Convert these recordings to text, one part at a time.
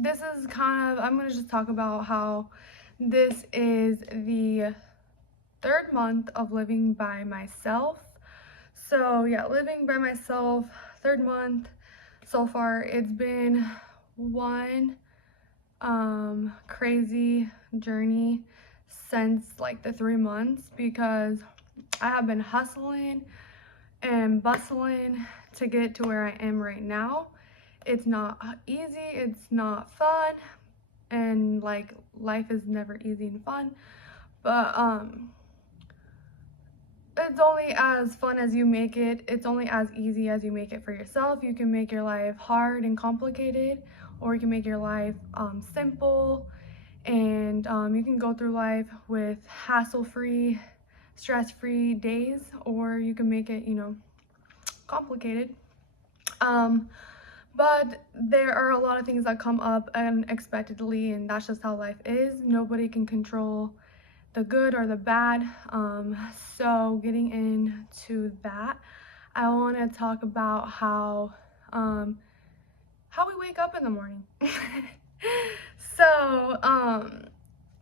This is I'm going to just talk about how this is the third month of living by myself. So, yeah, living by myself, third month so far. It's been one crazy journey since like the 3 months because I have been hustling and bustling to get to where I am right now. It's not easy, it's not fun, and like life is never easy and fun, but it's only as fun as you make it. It's only as easy as you make it for yourself. You can make your life hard and complicated, or you can make your life simple, and you can go through life with hassle-free, stress-free days, or you can make it, complicated. um but there are a lot of things that come up unexpectedly, and that's just how life is. Nobody can control the good or the bad. So getting into that, I want to talk about how we wake up in the morning. So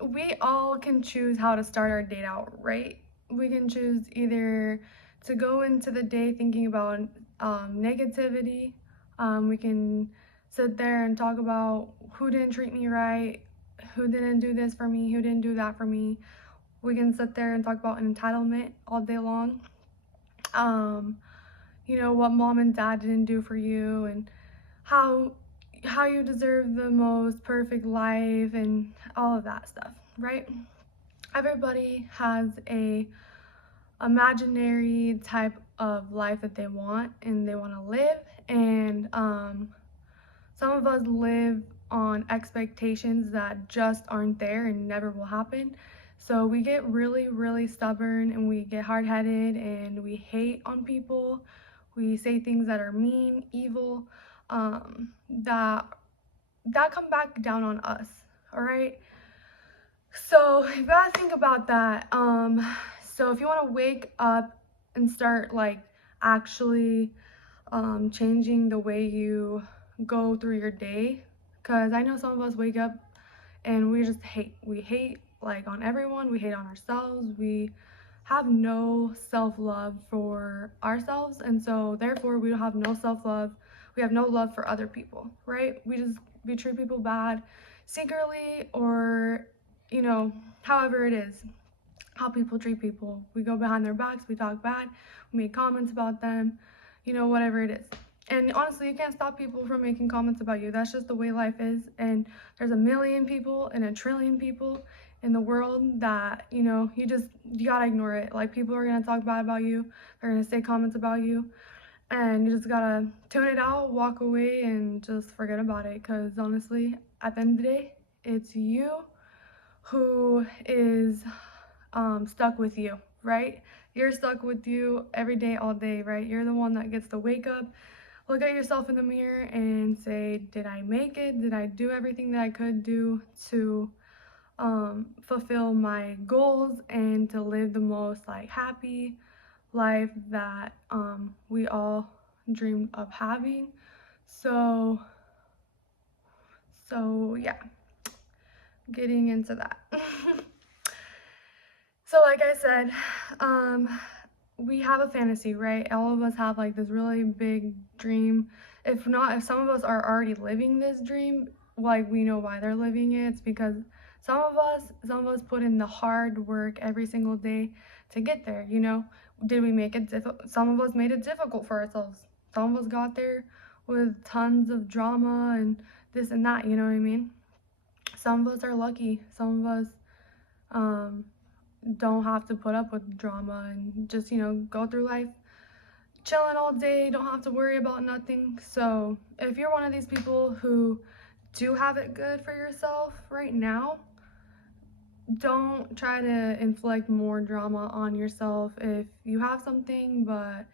we all can choose how to start our day out, right? We can choose either to go into the day thinking about negativity. We can sit there and talk about who didn't treat me right, who didn't do this for me, who didn't do that for me. We can sit there and talk about entitlement all day long. Um, what mom and dad didn't do for you, and how you deserve the most perfect life and all of that stuff, right? Everybody has a imaginary type of life that they want and they want to live, and some of us live on expectations that just aren't there and never will happen. So we get really, really stubborn, and we get hard-headed, and we hate on people. We say things that are mean, evil, that come back down on us. All right. So you gotta think about that. So if you want to wake up and start like actually changing the way you go through your day, because I know some of us wake up and we just hate. We hate like on everyone. We hate on ourselves. We have no self-love for ourselves, and so therefore we don't have no self-love. We have no love for other people, right? We treat people bad secretly, or however it is, how people treat people. We go behind their backs, we talk bad, we make comments about them, whatever it is. And honestly, you can't stop people from making comments about you. That's just the way life is. And there's a million people and a trillion people in the world that, you gotta ignore it. Like, people are gonna talk bad about you, they're gonna say comments about you, and you just gotta tune it out, walk away, and just forget about it. Because honestly, at the end of the day, it's you who is stuck with you, right? You're stuck with you every day, all day, right? You're the one that gets to wake up, look at yourself in the mirror, and say, did I make it? Did I do everything that I could do to fulfill my goals and to live the most like happy life that we all dream of having? So, yeah, getting into that. So like I said, we have a fantasy, right? All of us have like this really big dream. If some of us are already living this dream, like we know why they're living it. It's because some of us put in the hard work every single day to get there, Did we make it difficult? Some of us made it difficult for ourselves. Some of us got there with tons of drama and this and that, you know what I mean? Some of us are lucky. Some of us don't have to put up with drama and just, go through life chilling all day, don't have to worry about nothing. So if you're one of these people who do have it good for yourself right now, don't try to inflict more drama on yourself. If you have something but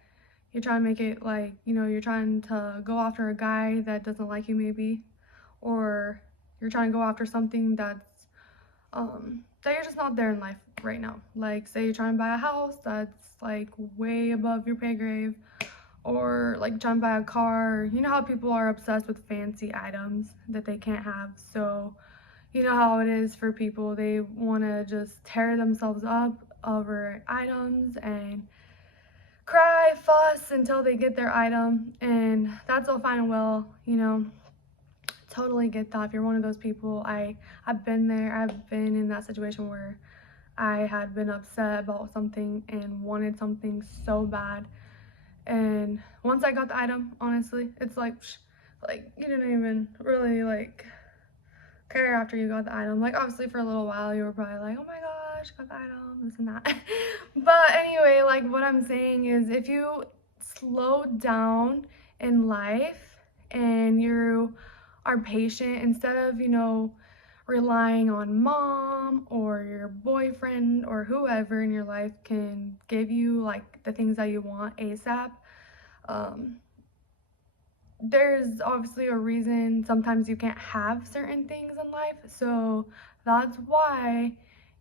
you're trying to make it like, you're trying to go after a guy that doesn't like you maybe, or you're trying to go after something that's that you're just not there in life right now. Like, say you're trying to buy a house that's like way above your pay grade, or like trying to buy a car. You know how people are obsessed with fancy items that they can't have. So you know how it is for people. They want to just tear themselves up over items and cry, fuss until they get their item. And that's all fine and well, you know. Totally get that. If you're one of those people, I've been there. I've been in that situation where I had been upset about something and wanted something so bad. And once I got the item, honestly, it's like you didn't even really like care after you got the item. Like obviously for a little while you were probably like, oh my gosh, got the item, this and that. But anyway, like what I'm saying is if you slow down in life and you are patient instead of, you know, relying on mom or your boyfriend or whoever in your life can give you like the things that you want ASAP. There's obviously a reason sometimes you can't have certain things in life, so that's why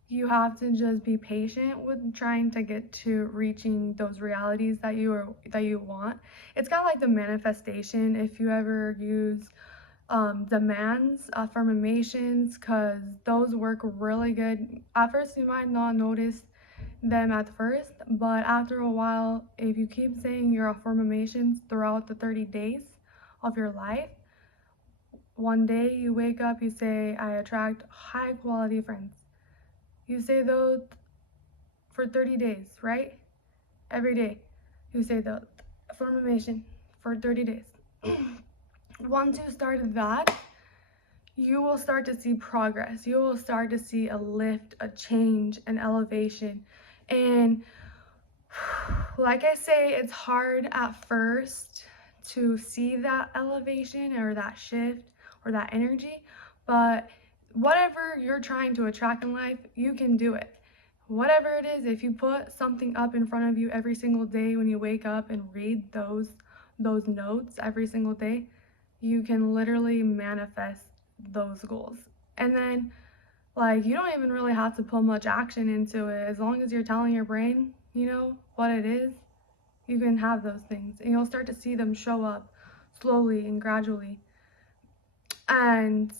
you have to just be patient with trying to get to reaching those realities that you want. It's kind of like the manifestation. If you ever use demands, affirmations, because those work really good. At first you might not notice them at first, but after a while, if you keep saying your affirmations throughout the 30 days of your life, one day you wake up, you say, I attract high quality friends. You say those for 30 days, right? Every day you say the affirmation for 30 days. Once you start that, you will start to see progress. You will start to see a lift, a change, an elevation. And like I say, it's hard at first to see that elevation or that shift or that energy, but whatever you're trying to attract in life, you can do it. Whatever it is, if you put something up in front of you every single day when you wake up and read those notes every single day, you can literally manifest those goals. And then like you don't even really have to put much action into it. As long as you're telling your brain, you know, what it is, you can have those things and you'll start to see them show up slowly and gradually. And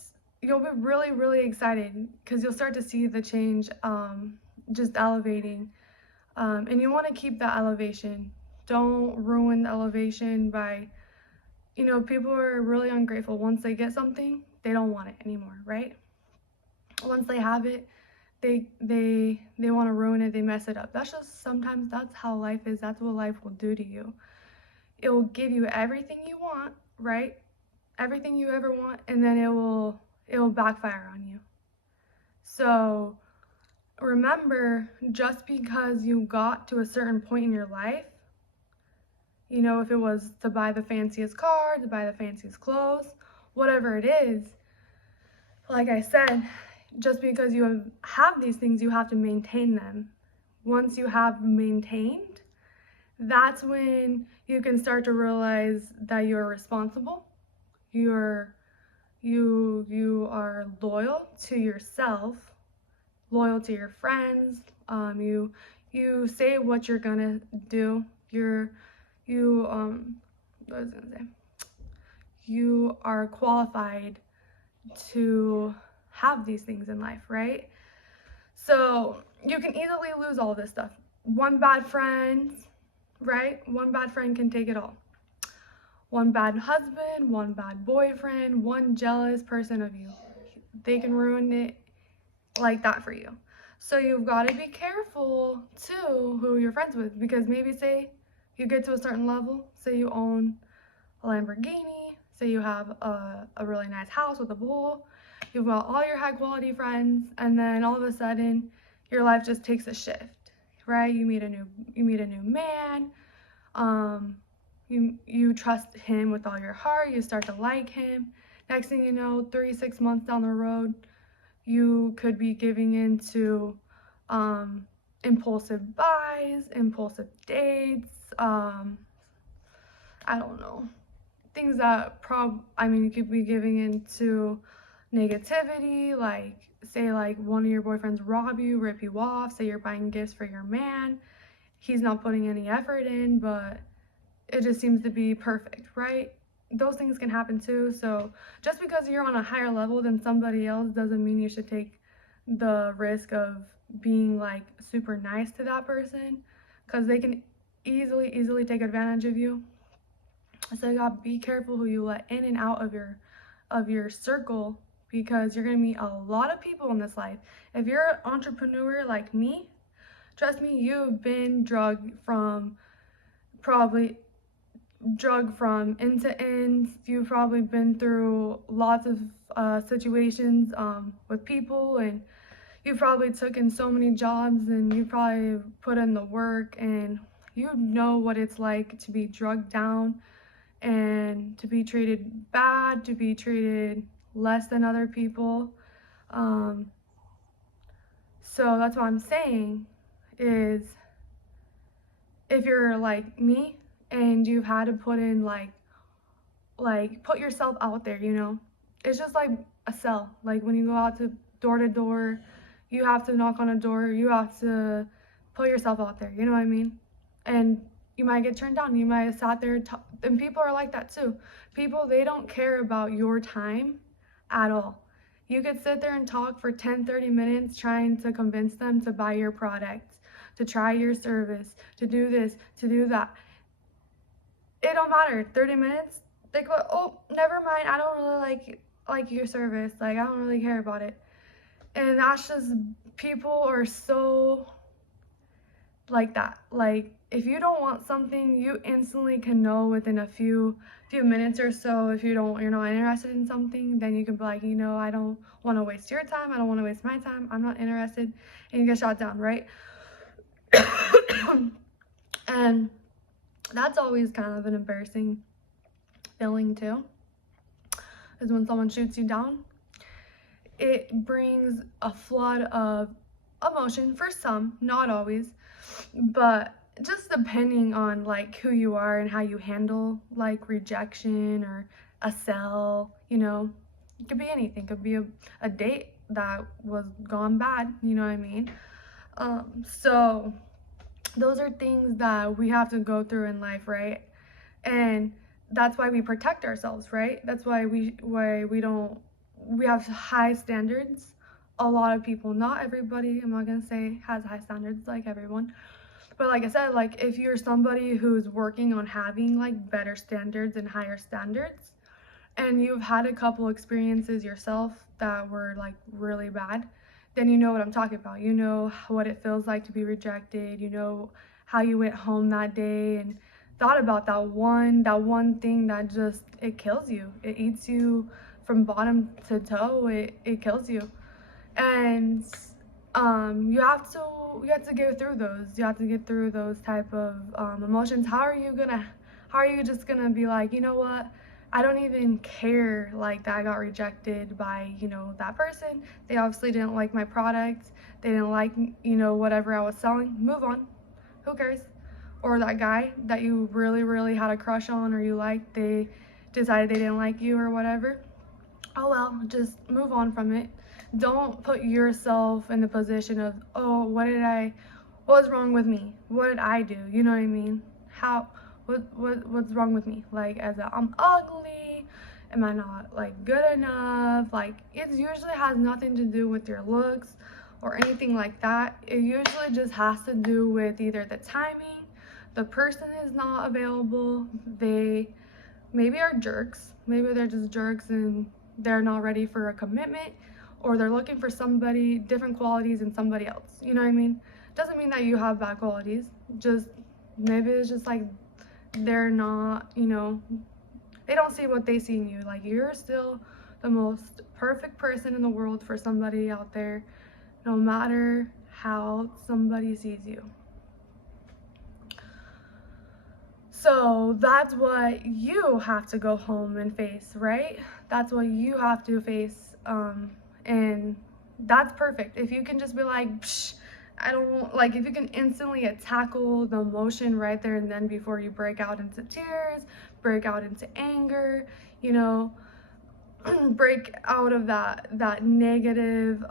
you'll be really, really excited because you'll start to see the change just elevating. And you want to keep that elevation. Don't ruin the elevation by, you know, people are really ungrateful. Once they get something, they don't want it anymore, right? Once they have it, they want to ruin it, they mess it up. That's just sometimes that's how life is. That's what life will do to you. It will give you everything you want, right? Everything you ever want, and then it will backfire on you. So remember, just because you got to a certain point in your life, you know, if it was to buy the fanciest car, to buy the fanciest clothes, whatever it is, like I said, just because you have these things, you have to maintain them. Once you have maintained, that's when you can start to realize that you're responsible. You are loyal to yourself, loyal to your friends. You say what you're gonna do. What was I gonna say? You are qualified to have these things in life, right? So you can easily lose all this stuff. One bad friend, right? One bad friend can take it all. One bad husband, one bad boyfriend, one jealous person of you. They can ruin it like that for you. So you've got to be careful too who you're friends with, because maybe say you get to a certain level, say you own a Lamborghini, say you have a really nice house with a pool, you've got all your high quality friends, and then all of a sudden your life just takes a shift, right? You meet a new man, you trust him with all your heart, you start to like him. Next thing you know, 3-6 months down the road, you could be giving into impulsive buys, impulsive dates, I don't know, things that you could be giving into negativity, like say like one of your boyfriends rob you, rip you off, say you're buying gifts for your man, he's not putting any effort in, but it just seems to be perfect, right? Those things can happen too. So just because you're on a higher level than somebody else doesn't mean you should take the risk of being like super nice to that person, because they can easily take advantage of you. So you gotta be careful who you let in and out of your circle, because you're gonna meet a lot of people in this life. If you're an entrepreneur like me, trust me, you've been probably drug from end to end. You've probably been through lots of situations with people, and you probably took in so many jobs, and you probably put in the work, and you know what it's like to be drugged down and to be treated bad, to be treated less than other people. Um, so that's what I'm saying is, if you're like me and you've had to put in put yourself out there, you know, it's just like a sell. Like when you go out to door, you have to knock on a door, you have to put yourself out there, you know what I mean? And you might get turned down, you might have sat there and people are like that too. People, they don't care about your time at all. You could sit there and talk for 10-30 minutes trying to convince them to buy your product, to try your service, to do this, to do that. It don't matter. 30 minutes, they go, oh, never mind, I don't really like your service, like I don't really care about it. And that's just, people are so like that. Like if you don't want something, you instantly can know within a few minutes or so. If you're not interested in something, then you can be like, you know, I don't want to waste your time, I don't want to waste my time, I'm not interested, and you get shot down, right? And that's always kind of an embarrassing feeling too, is when someone shoots you down. It brings a flood of emotion for some, not always, but just depending on like who you are and how you handle like rejection or a sell, you know. It could be anything. It could be a date that was gone bad, you know what I mean? So those are things that we have to go through in life, right? And that's why we protect ourselves, right? That's why we have high standards. A lot of people, not everybody, I'm not gonna say has high standards like everyone, but like I said, like if you're somebody who's working on having like better standards and higher standards, and you've had a couple experiences yourself that were like really bad, then you know what I'm talking about. You know what it feels like to be rejected. You know how you went home that day and thought about that one thing that just, it kills you. It eats you from bottom to toe. It kills you. And you have to get through those. You have to get through those type of emotions. How are you just gonna be like, you know what, I don't even care like that I got rejected by, you know, that person. They obviously didn't like my product. They didn't like, you know, whatever I was selling. Move on. Who cares? Or that guy that you really had a crush on, or you liked, they decided they didn't like you or whatever. Oh well, just move on from it. Don't put yourself in the position of, oh, what's wrong with me? What did I do? You know what I mean? What's wrong with me? Like, I'm ugly? Am I not like good enough? Like, it usually has nothing to do with your looks or anything like that. It usually just has to do with either the timing, the person is not available, they maybe are jerks, maybe they're just jerks and they're not ready for a commitment, or they're looking for somebody, different qualities in somebody else. You know what I mean? Doesn't mean that you have bad qualities, just maybe it's just like they're not, you know, they don't see what they see in you. Like, you're still the most perfect person in the world for somebody out there, no matter how somebody sees you. So that's what you have to go home and face, right? That's what you have to face, and that's perfect. If you can just be like, psh, I don't, like, if you can instantly tackle the emotion right there and then before you break out into tears, break out into anger, you know, break out of that negative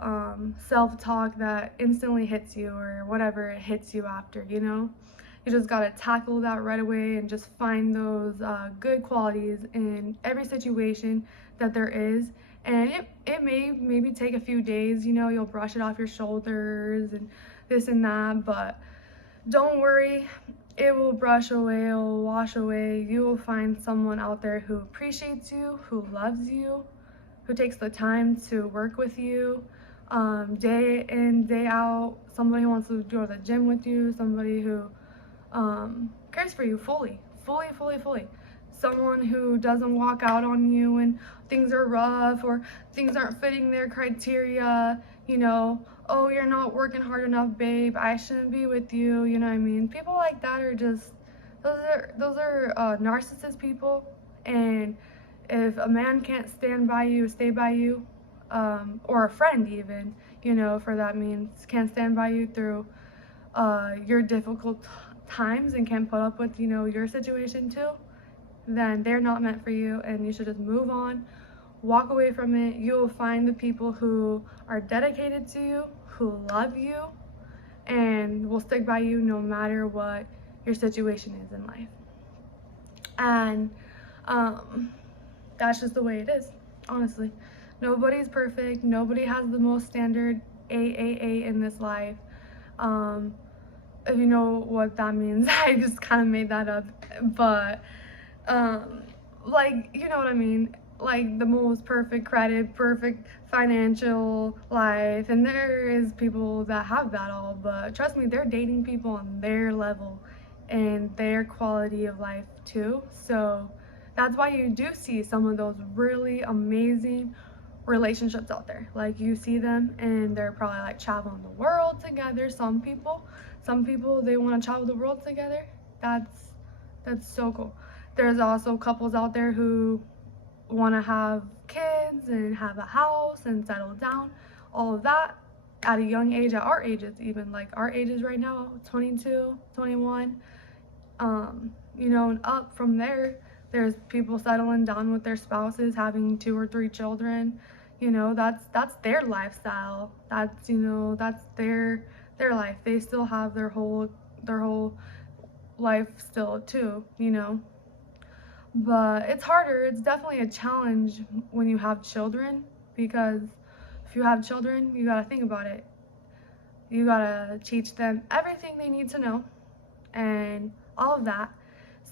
self-talk that instantly hits you, or whatever it hits you after, you know, You just gotta tackle that right away and just find those good qualities in every situation that there is. And it may maybe take a few days, you know, you'll brush it off your shoulders and this and that, but don't worry, it will brush away, it will wash away. You will find someone out there who appreciates you, who loves you, who takes the time to work with you, day in, day out. Somebody who wants to go to the gym with you, somebody who cares for you fully. Someone who doesn't walk out on you when things are rough or things aren't fitting their criteria, you know, oh, you're not working hard enough, babe, I shouldn't be with you, you know what I mean? People like that are just, those are narcissist people, and if a man can't stand by you, stay by you, or a friend even, you know, for that means, can't stand by you through your difficult times and can't put up with, you know, your situation too, then they're not meant for you, and you should just move on, walk away from it. You will find the people who are dedicated to you, who love you, and will stick by you no matter what your situation is in life. And that's just the way it is, honestly. Nobody's perfect. Nobody has the most standard AAA in this life. If you know what that means, I just kind of made that up, but like, you know what I mean, like the most perfect credit, perfect financial life, and there is people that have that all, but trust me, they're dating people on their level and their quality of life too. So that's why you do see some of those really amazing relationships out there. Like, you see them and they're probably like traveling the world together. Some people they want to travel the world together. That's so cool. There's also couples out there who want to have kids and have a house and settle down, all of that at a young age, at our ages, even like our ages right now, 22, 21, you know, and up from there. There's people settling down with their spouses, having 2 or 3 children. You know, that's their lifestyle. That's, you know, that's their life. They still have their whole life still too, you know. But it's harder. It's definitely a challenge when you have children, because if you have children, you gotta think about it. You gotta teach them everything they need to know and all of that.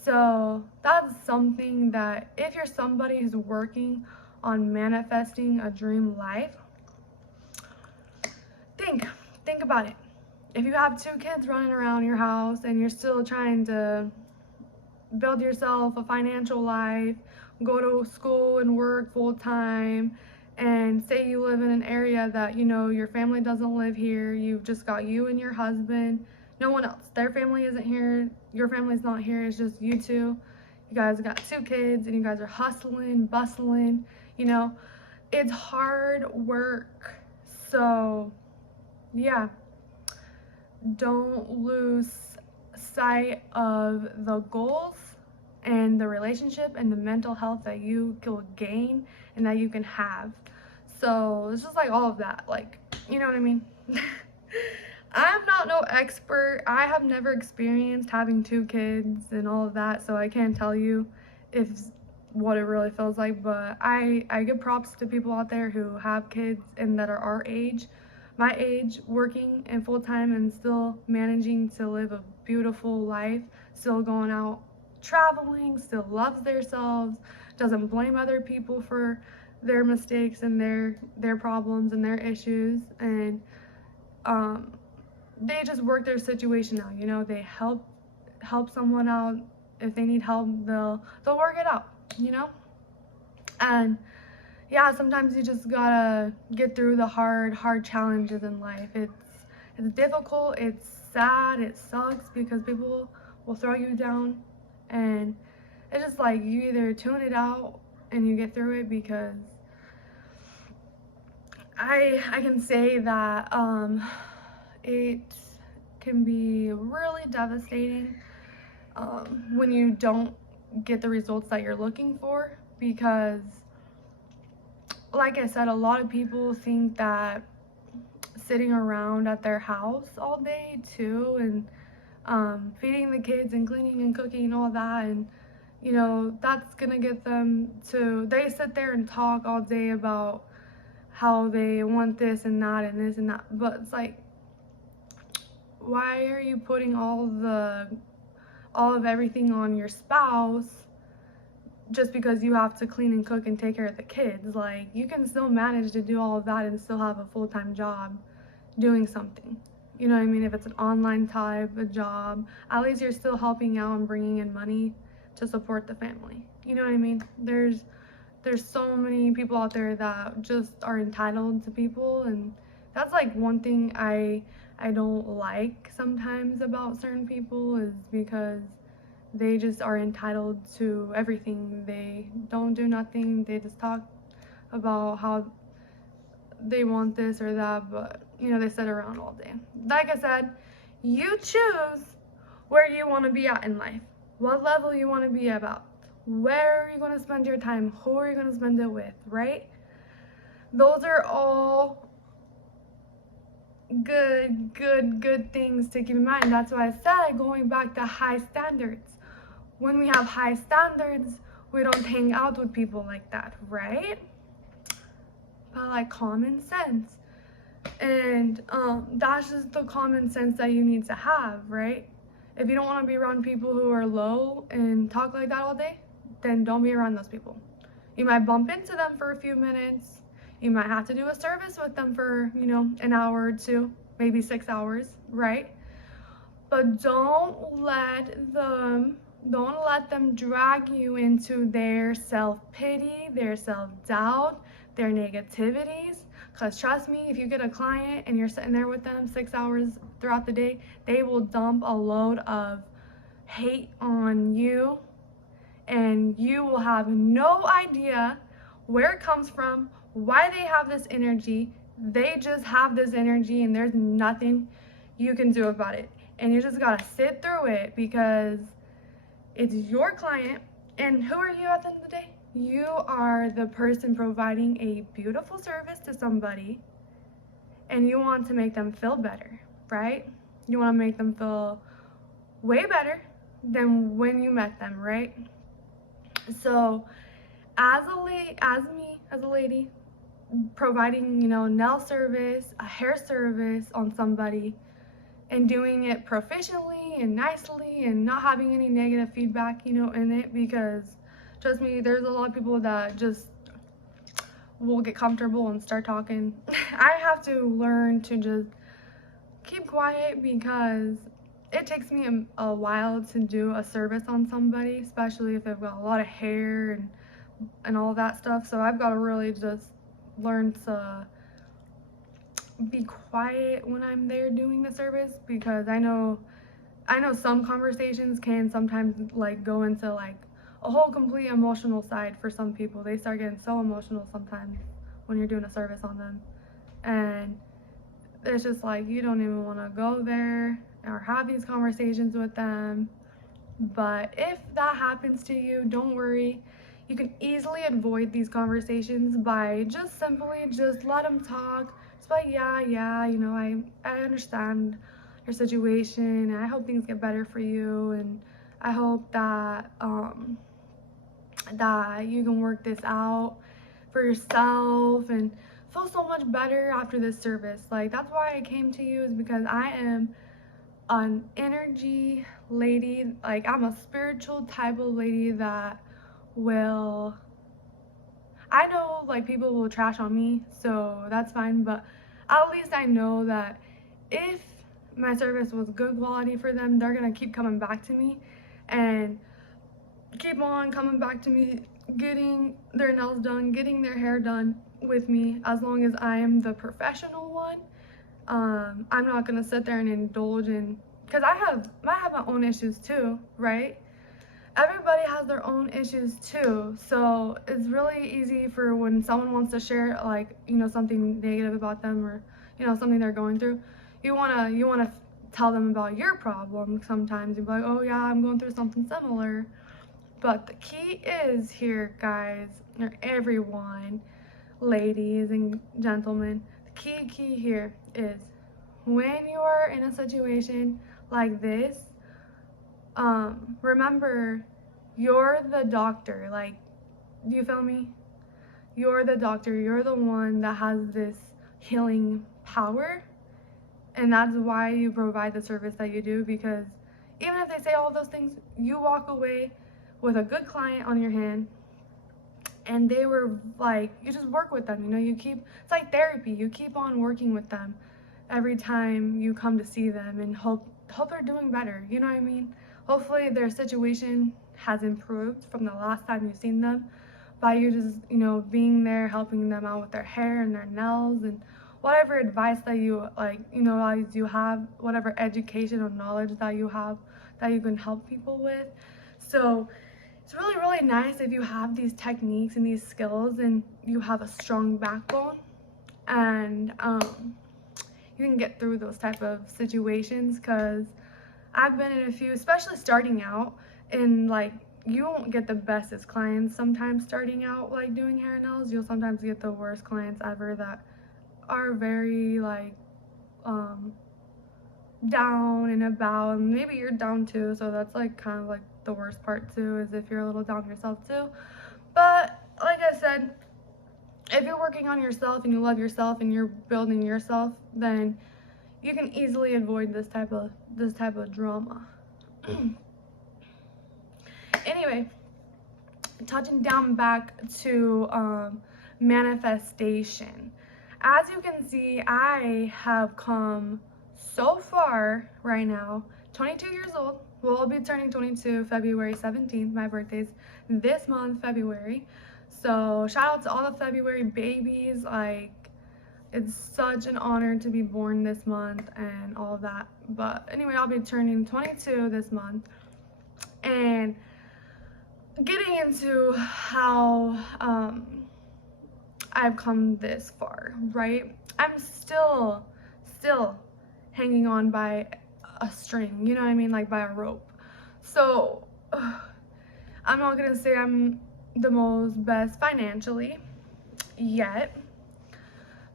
So that's something that, if you're somebody who's working on manifesting a dream life, think about it. If you have 2 kids running around your house and you're still trying to build yourself a financial life, go to school and work full time, and say you live in an area that, you know, your family doesn't live here, you've just got you and your husband, no one else, their family isn't here, your family's not here, it's just you two. You guys got 2 kids and you guys are hustling, bustling, you know, it's hard work. So yeah, don't lose sight of the goals and the relationship and the mental health that you will gain and that you can have. So it's just like all of that, like, you know what I mean? I'm not no expert. I have never experienced having 2 kids and all of that, so I can't tell you if what it really feels like, but I give props to people out there who have kids and that are our age, my age, working and full-time and still managing to live a beautiful life, still going out traveling, still loves themselves, doesn't blame other people for their mistakes and their problems and their issues, and they just work their situation out, you know, they help someone out. If they need help, they'll work it out, you know. And yeah, sometimes you just gotta get through the hard challenges in life. It's difficult, it's sad, it sucks, because people will throw you down, and it's just like, you either tune it out and you get through it, because I can say that it can be really devastating when you don't get the results that you're looking for, because like I said, a lot of people think that sitting around at their house all day too and feeding the kids and cleaning and cooking and all that. And you know, that's gonna get them to, they sit there and talk all day about how they want this and that and this and that, but it's like, why are you putting all of everything on your spouse just because you have to clean and cook and take care of the kids? Like, you can still manage to do all of that and still have a full-time job doing something. You know what I mean? If it's an online type of job, at least you're still helping out and bringing in money to support the family. You know what I mean? There's so many people out there that just are entitled to people, and that's like one thing I don't like sometimes about certain people, is because they just are entitled to everything. They don't do nothing. They just talk about how they want this or that, but you know, they sit around all day. Like I said, you choose where you want to be at in life, what level you want to be about, where are you going to spend your time, who are you going to spend it with, right? Those are all good things to keep in mind. That's why I said, going back to high standards. When we have high standards, we don't hang out with people like that, right? But like common sense. And that's just the common sense that you need to have, right? If you don't want to be around people who are low and talk like that all day, then don't be around those people. You might bump into them for a few minutes. You might have to do a service with them for, you know, an hour or two, maybe 6 hours, right? But don't let them drag you into their self-pity, their self-doubt, their negativities. Because trust me, if you get a client and you're sitting there with them 6 hours throughout the day, they will dump a load of hate on you, and you will have no idea where it comes from, why they have this energy. They just have this energy, and there's nothing you can do about it. And you just gotta sit through it, because it's your client. And who are you at the end of the day? You are the person providing a beautiful service to somebody, and you want to make them feel better, right? You want to make them feel way better than when you met them, right? So as a lady, providing, you know, nail service, a hair service on somebody, and doing it proficiently and nicely and not having any negative feedback, you know, in it, because trust me, there's a lot of people that just will get comfortable and start talking. I have to learn to just keep quiet, because it takes me a while to do a service on somebody, especially if they've got a lot of hair and all that stuff. So I've got to really just learn to be quiet when I'm there doing the service, because I know some conversations can sometimes like go into like a whole complete emotional side for some people. They start getting so emotional sometimes when you're doing a service on them, and it's just like you don't even want to go there or have these conversations with them. But if that happens to you, don't worry. You can easily avoid these conversations by just simply just let them talk. Just like, yeah, you know, I understand your situation, and I hope things get better for you, and I hope that that you can work this out for yourself and feel so much better after this service. Like, that's why I came to you, is because I am an energy lady. Like, I'm a spiritual type of lady that will, I know like people will trash on me, so that's fine, but at least I know that if my service was good quality for them, they're gonna keep coming back to me and keep on coming back to me, getting their nails done, getting their hair done with me, as long as I am the professional one. I'm not gonna sit there and indulge in, because I have my own issues too, right? Everybody has their own issues too, so it's really easy for when someone wants to share, like, you know, something negative about them, or you know, something they're going through. You wanna tell them about your problem. Sometimes you'd be like, oh yeah, I'm going through something similar. But the key is here, guys, or everyone, ladies and gentlemen, the key here is, when you are in a situation like this, remember, you're the doctor. Like, do you feel me? You're the doctor. You're the one that has this healing power. And that's why you provide the service that you do, because even if they say all of those things, you walk away with a good client on your hand, and they were like, you just work with them, you know, it's like therapy. You keep on working with them every time you come to see them, and hope they're doing better, you know what I mean? Hopefully their situation has improved from the last time you've seen them, by you just, you know, being there, helping them out with their hair and their nails, and whatever advice that you, like, you know, as you have, whatever education or knowledge that you have that you can help people with. So it's really, really nice if you have these techniques and these skills and you have a strong backbone, and you can get through those type of situations, because I've been in a few, especially starting out, and like, you won't get the bestest clients sometimes starting out, like doing hair and nails. You'll sometimes get the worst clients ever that are very like down and about, and maybe you're down too, so that's like kind of like the worst part too, is if you're a little down yourself too. But like I said, if you're working on yourself and you love yourself and you're building yourself, then you can easily avoid this type of drama. Anyway, touching down back to manifestation. As you can see, I have come so far right now. 22 years old. Well, I'll be turning 22 February 17th. My birthday's this month, February. So shout out to all the February babies. Like, it's such an honor to be born this month and all of that. But anyway, I'll be turning 22 this month. And getting into how I've come this far, right? I'm still hanging on by a string, you know what I mean? Like by a rope. So I'm not gonna say I'm the most best financially yet,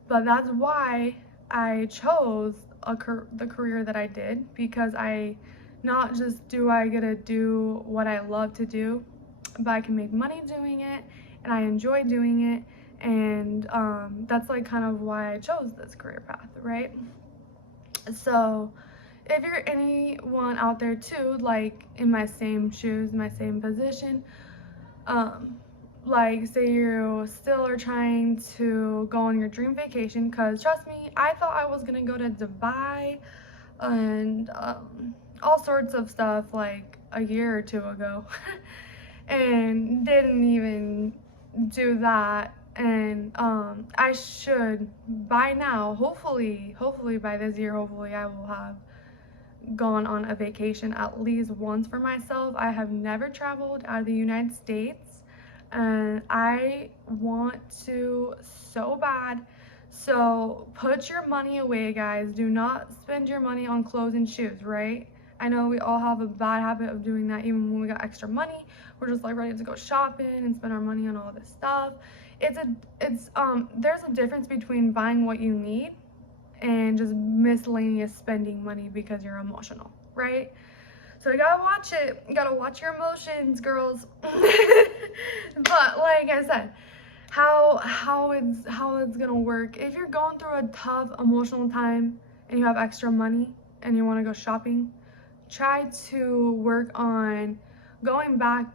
but that's why I chose the career that I did, because not just do I get to do what I love to do, but I can make money doing it, and I enjoy doing it, and that's like kind of why I chose this career path, right? So if you're anyone out there too, like in my same shoes, my same position, like say you still are trying to go on your dream vacation, because trust me, I thought I was gonna go to Dubai and all sorts of stuff like a year or two ago and didn't even do that. And I should by now, hopefully by this year, hopefully I will have gone on a vacation at least once for myself. I have never traveled out of the United States, and I want to so bad. So put your money away, guys. Do not spend your money on clothes and shoes, right? I know we all have a bad habit of doing that. Even when we got extra money, we're just like ready to go shopping and spend our money on all this stuff. There's a difference between buying what you need and just miscellaneous spending money because you're emotional, right? So you gotta watch it. You gotta watch your emotions, girls. But like I said, how it's gonna work, if you're going through a tough emotional time and you have extra money and you want to go shopping, try to work on going back,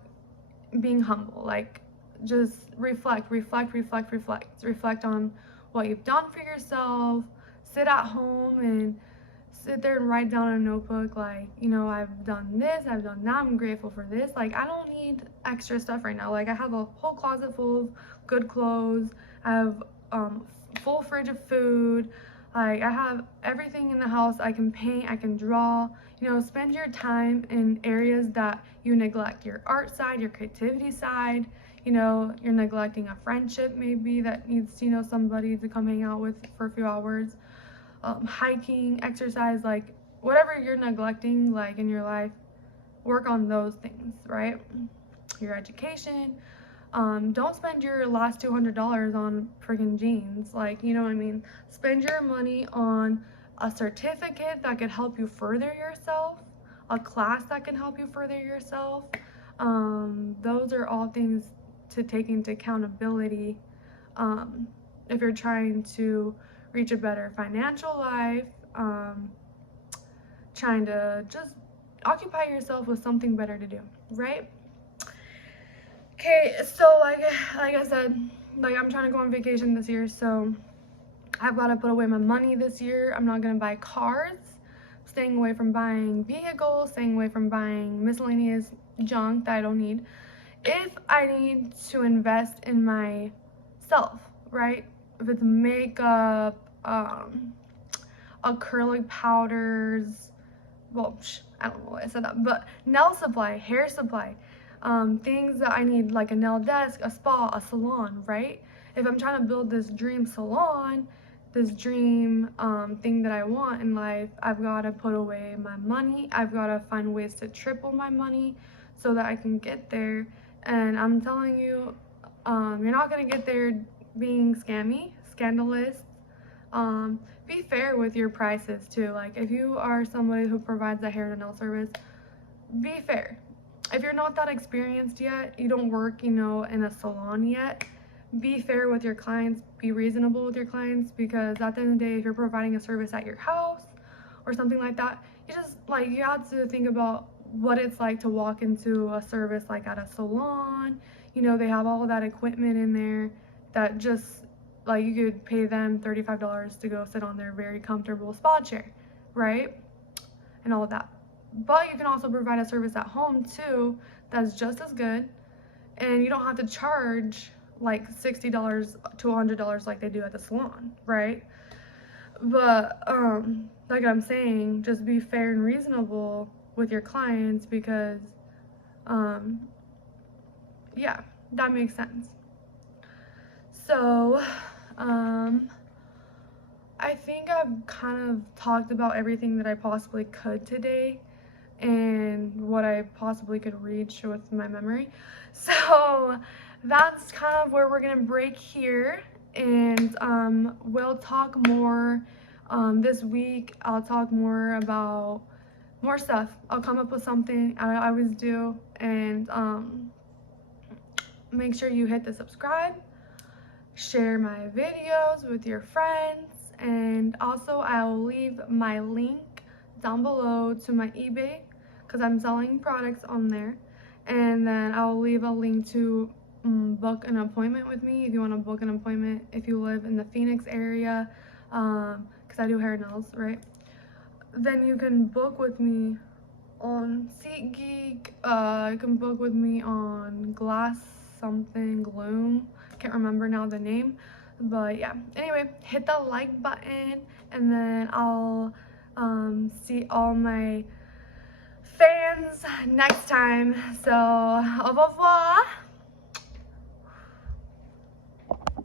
being humble. Like, just reflect on what you've done for yourself. Sit at home and sit there and write down a notebook, like, you know, I've done this, I've done that, I'm grateful for this. Like, I don't need extra stuff right now. Like, I have a whole closet full of good clothes. I have full fridge of food. Like, I have everything in the house. I can paint, I can draw. You know, spend your time in areas that you neglect. Your art side, your creativity side. You know, you're neglecting a friendship maybe that needs, you know, somebody to come hang out with for a few hours. Hiking, exercise, like whatever you're neglecting, like in your life, work on those things, right? Your education. Don't spend your last $200 on friggin' jeans. Like, you know what I mean? Spend your money on a certificate that could help you further yourself, a class that can help you further yourself. Those are all things to take into accountability if you're trying to reach a better financial life, trying to just occupy yourself with something better to do, right? Okay, so like I said, like I'm trying to go on vacation this year, so I've got to put away my money this year. I'm not going to buy cars, staying away from buying vehicles, staying away from buying miscellaneous junk that I don't need. If I need to invest in myself, right? If it's makeup, acrylic powders, well, I don't know why I said that, but nail supply, hair supply, things that I need, like a nail desk, a spa, a salon, right? If I'm trying to build this dream salon, this dream thing that I want in life, I've got to put away my money. I've got to find ways to triple my money so that I can get there. And I'm telling you, you're not going to get there being scandalous. Be fair with your prices too. Like if you are somebody who provides a hair to nail service, be fair. If you're not that experienced yet, you don't work, in a salon yet, be fair with your clients, be reasonable with your clients, because at the end of the day, if you're providing a service at your house or something like that, you have to think about what it's like to walk into a service like at a salon. They have all that equipment in there that just, like, you could pay them $35 to go sit on their very comfortable spa chair, right? And all of that. But you can also provide a service at home too that's just as good, and you don't have to charge like $60 to $100 like they do at the salon, right? But like I'm saying, just be fair and reasonable with your clients, because yeah, that makes sense. So I think I've kind of talked about everything that I possibly could today and what I possibly could reach with my memory. So that's kind of where we're gonna break here, and we'll talk more this week. I'll talk more about more stuff. I'll come up with something, I always do, and make sure you hit the subscribe, share my videos with your friends, and also I'll leave my link down below to my eBay, because I'm selling products on there, and then I'll leave a link to book an appointment with me if you want to book an appointment if you live in the Phoenix area, because I do hair and nails, right? Then you can book with me on SeatGeek. You can book with me on Glass something Gloom, can't remember now the name, but yeah. Anyway, hit the like button, and then I'll see all my fans next time. So au revoir.